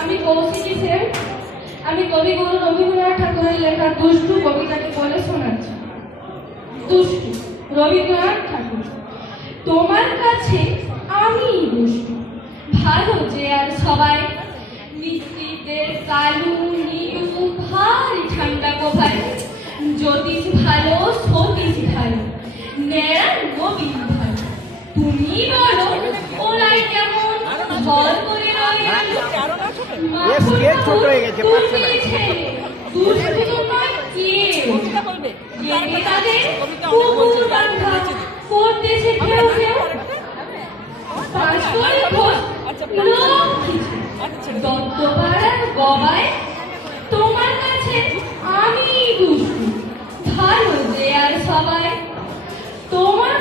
আমি কৌশিকী সেন। আমি কবিগুরু রবীন্দ্রনাথ ঠাকুরের লেখা দুষ্টু কবিতাটি বলে শোনাচ্ছি। দুষ্টু, রবীন্দ্রনাথ ঠাকুর। তোমার কাছে আমি দুষ্টু, ভালো যে আর সবাই, মিস্ত্রিদের কালু নীলু ভারী ঠান্ডা কোভায়, জ্যোতিষ ভালো সতীশ ভালো, নেড়া নবীন ভালো। তুমি বলো ওলাই কেমন ভর করে রয়ে ছোট হয়ে গেছে, পারছে না। দুষ্টু নয় কেউ, তাদের কুকুর বান্ধা করতেছে কেউ কেউ, পাশ করে ভোট লোক কিছু দত্তপাড়ার গবায়। তোমার কাছে আমি দুষ্টু, ভালো যে আর সবাই। তোমার